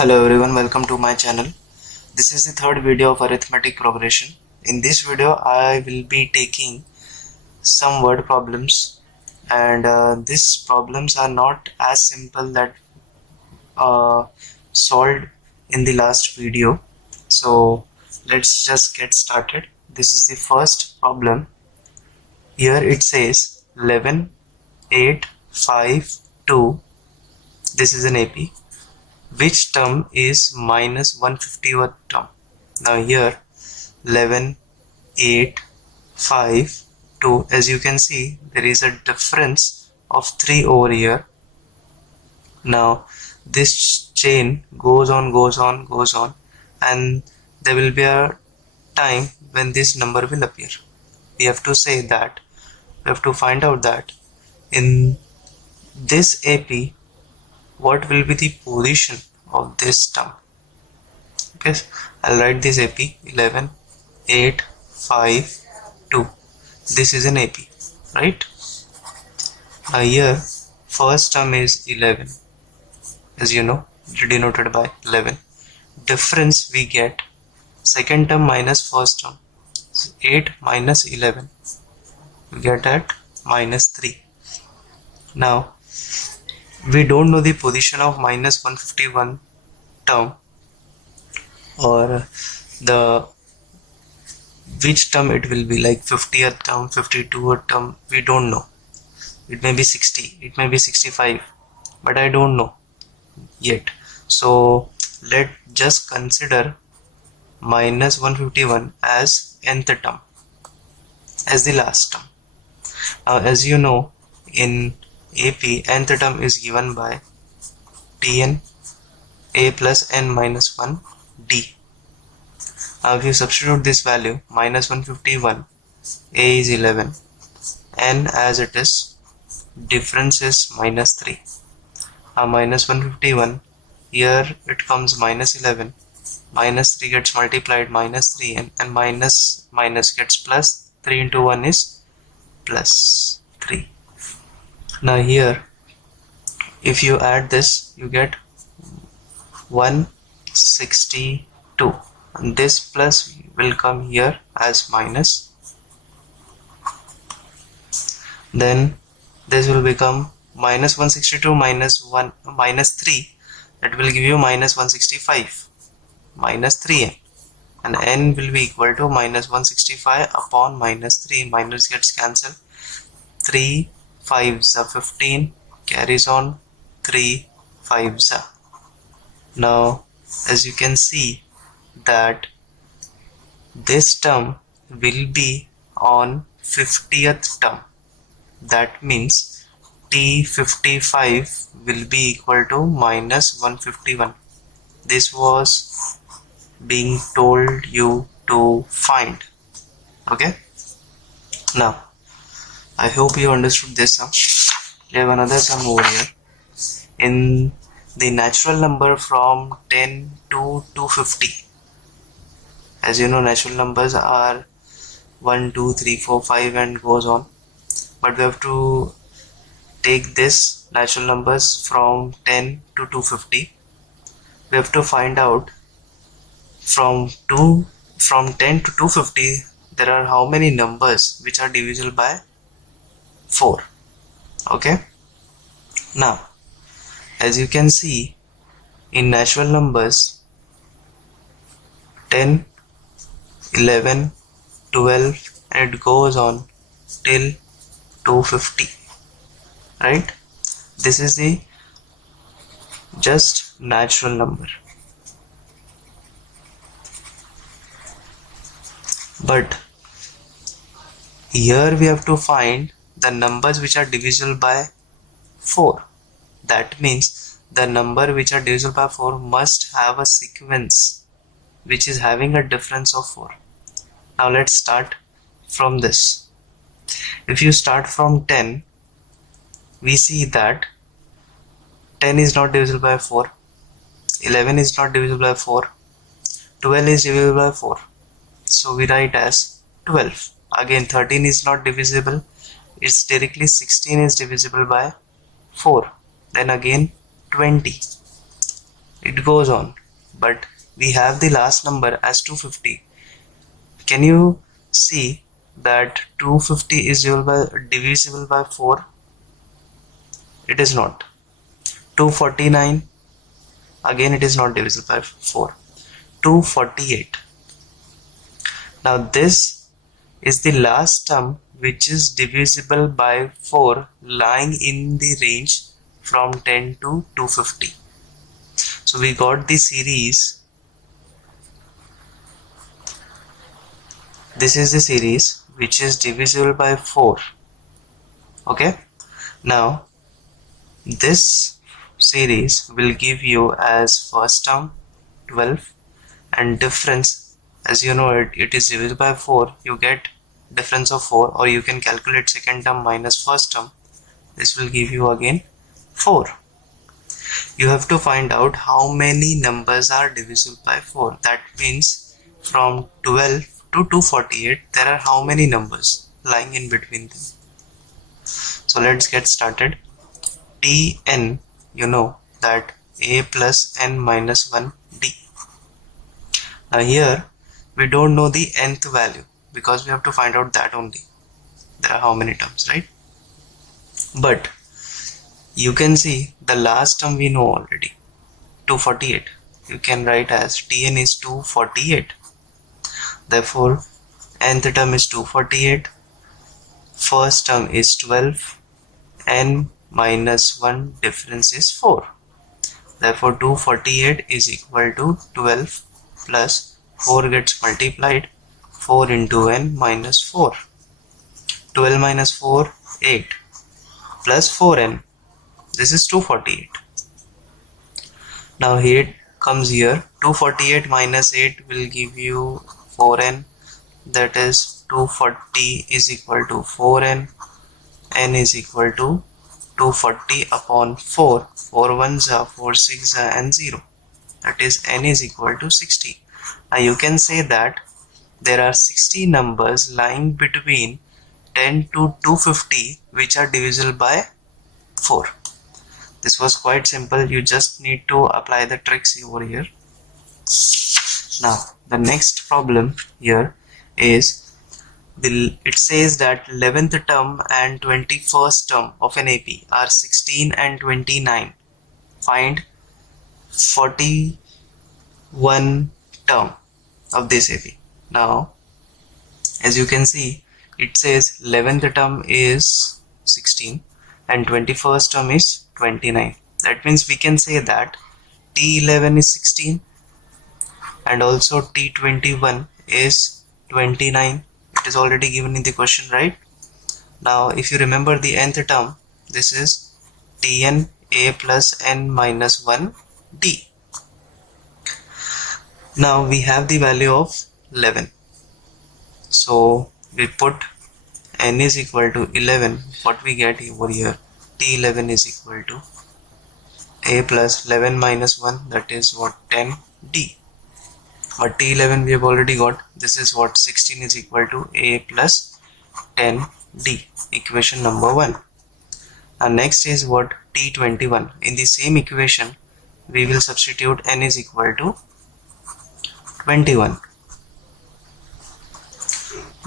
Hello everyone, welcome to my channel. This is the third video of arithmetic progression. In this video I will be taking some word problems, and these problems are not as simple that solved in the last video. So let's just get started. This is the first problem. Here it says 11, 8, 5, 2. This is an AP. Which term is minus 150th term? Now here 11, 8, 5, 2, as you can see there is a difference of 3 over here. Now this chain goes on, and there will be a time when this number will appear. We have to find out that in this AP what will be the position of this term. Okay, I'll write this AP 11, 8, 5, 2. This is an AP, right? Now here first term is 11, as you know, denoted by 11. Difference we get second term minus first term, so 8 minus 11, we get at minus 3. Now we don't know the position of minus 151 term, or the which term it will be, like 50th term, 52th term, we don't know. It may be 60, it may be 65, but I don't know yet. So let's just consider minus 151 as nth term, as the last term. Now as you know, in AP nth term is given by Tn a plus n minus 1 d. Now if you substitute this value, minus 151, a is 11, n as it is, difference is minus 3. Now minus 151, here it comes minus 11, minus 3 gets multiplied, minus 3, and minus gets plus, 3 into 1 is plus 3. Now here if you add this, you get 162, and this plus will come here as minus. Then this will become minus 162 minus 3, that will give you minus 165, minus 3n, and n will be equal to minus 165 upon minus 3. Minus gets cancelled, 3 5s are 15, carries on, 3 5s are. Now as you can see that this term will be on 50th term. That means T55 will be equal to minus 151. This was being told you to find. Okay, now I hope you understood this sum. We have another sum over here. In the natural number from 10 to 250, as you know, natural numbers are 1, 2, 3, 4, 5 and goes on, but we have to take this natural numbers from 10 to 250. We have to find out from 10 to 250 there are how many numbers which are divisible by 4. Okay, now as you can see, in natural numbers 10, 11, 12 and it goes on till 250, right? This is the just natural number, but here we have to find the numbers which are divisible by 4. That means the number which are divisible by 4 must have a sequence which is having a difference of 4. Now let's start from this. If you start from 10, we see that 10 is not divisible by 4, 11 is not divisible by 4, 12 is divisible by 4, so we write as 12. Again 13 is not divisible, it's directly 16 is divisible by 4. Then again 20, it goes on, but we have the last number as 250. Can you see that 250 is divisible by 4? It is not. 249, again it is not divisible by 4. 248. Now this is the last term which is divisible by 4, lying in the range from 10 to 250. So we got the series. This is the series which is divisible by 4. Okay. Now this series will give you as first term 12, and difference, as you know it is divisible by 4, you get difference of 4, or you can calculate second term minus first term. This will give you again 4. You have to find out how many numbers are divisible by 4. That means from 12 to 248 there are how many numbers lying in between them. So let's get started. Tn, you know that a plus n minus 1 d. Now here we don't know the nth value because we have to find out that only. There are how many terms, right? But you can see the last term we know already, 248. You can write as Tn is 248. Therefore nth term is 248, first term is 12, n minus 1 difference is 4. Therefore 248 is equal to 12 plus 4 gets multiplied, 4 into n minus 4. 12 minus 4, 8, plus 4n. This is 248. Now here comes here, 248 minus 8 will give you 4n, that is 240 is equal to 4n, n is equal to 240 upon 4, 4 ones are 4 6 are and 0, that is n is equal to 60. Now you can say that there are 60 numbers lying between 10 to 250 which are divisible by 4. This was quite simple, you just need to apply the tricks over here. Now the next problem here is it says that 11th term and 21st term of an AP are 16 and 29. Find 41 term of this AP. Now as you can see, it says 11th term is 16 and 21st term is 29. That means we can say that T11 is 16 and also T21 is 29. It is already given in the question, right? Now if you remember the nth term, this is Tn a plus n minus 1 d. Now we have the value of 11. So we put n is equal to 11. What we get over here, T11 is equal to a plus 11 minus 1, that is what, 10 d. But T11 we have already got. This is what, 16 is equal to a plus 10 d, equation number 1. And next is what, T21. In the same equation we will substitute n is equal to 21.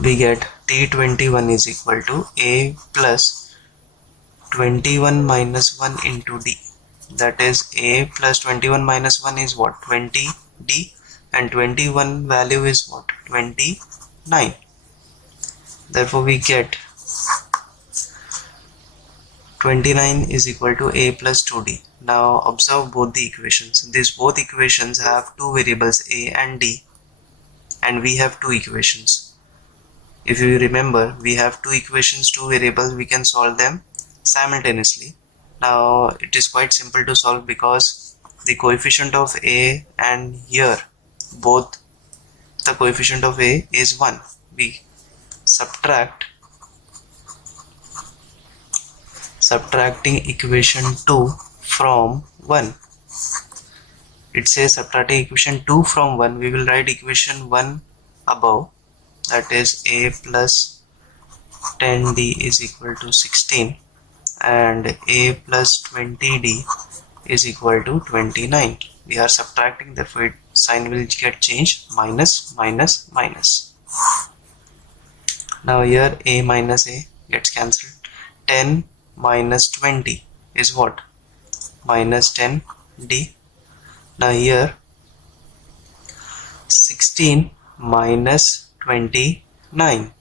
We get T21 is equal to a plus 21 minus 1 into d, that is a plus 21 minus 1 is what, 20 d, and 21 value is what, 29. Therefore we get 29 is equal to a plus 2d. Now observe both the equations. These both equations have two variables a and d, and we have two equations. If you remember, we have two equations, two variables, we can solve them simultaneously. Now it is quite simple to solve because the coefficient of a and here both the coefficient of a is 1. We subtracting equation 2 from 1. It says subtracting equation 2 from 1, we will write equation 1 above, that is a plus 10d is equal to 16 and a plus 20d is equal to 29. we are subtracting, therefore sign will get changed, minus minus minus. Now here a minus a gets cancelled. 10 minus 20 is what? Minus 10d. Now here 16 minus 29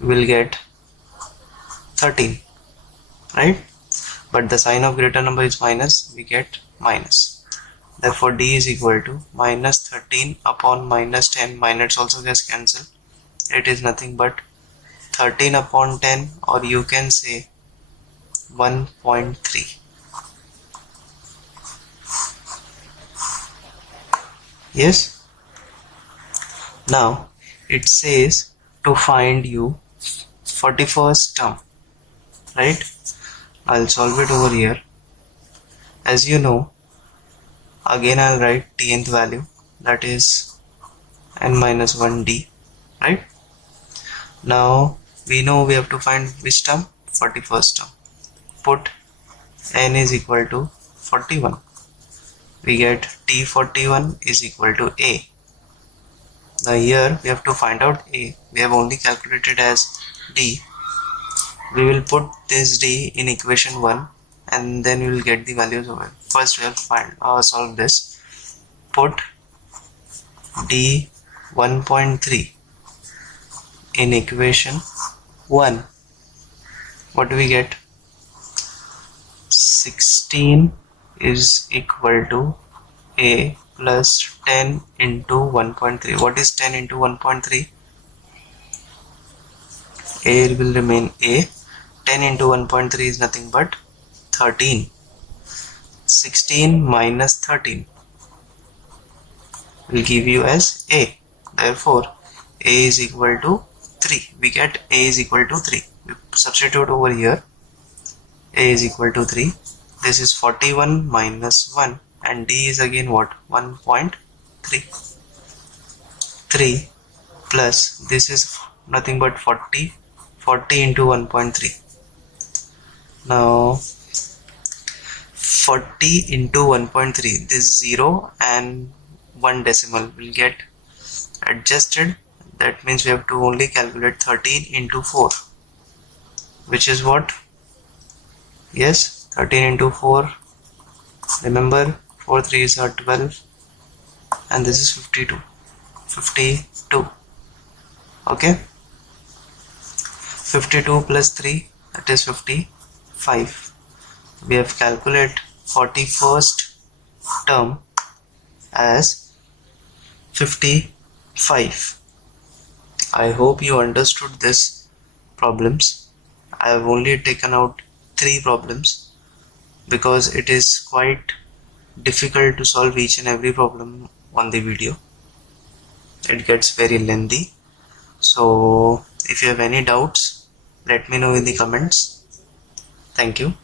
will get 13, right? But the sign of greater number is minus, we get minus. Therefore d is equal to minus 13 upon minus 10. Minus also gets cancelled. It is nothing but 13 upon 10, or you can say 1.3. Yes. Now it says to find you 41st term, right? I'll solve it over here. As you know, again I'll write tnth value, that is n minus 1d, right? Now we know we have to find which term? 41st term. Put n is equal to 41. We get t41 is equal to a. Now here we have to find out a. We have only calculated as d. We will put this d in equation 1 and then we will get the values of it. First we have to solve this. Put d 1.3 in equation 1. What do we get? 16 is equal to a plus 10 into 1.3. What is 10 into 1.3? A will remain a. 10 into 1.3 is nothing but 13. 16 minus 13 will give you as a. Therefore a is equal to 3. We get a is equal to 3. We substitute over here. A is equal to 3. This is 41 minus 1 and d is again what? 1.3. 3 plus this is nothing but 40. 40 into 1.3. Now 40 into 1.3, this 0 and 1 decimal will get adjusted. That means we have to only calculate 13 into 4, which is what? Yes, 13 into 4. Remember, 4 3s are 12 and this is 52. 52. Okay. 52 plus 3, that is 55. We have calculated 41st term as 55. I hope you understood this problems. I have only taken out 3 problems because it is quite difficult to solve each and every problem on the video. It gets very lengthy. So if you have any doubts, let me know in the comments. Thank you.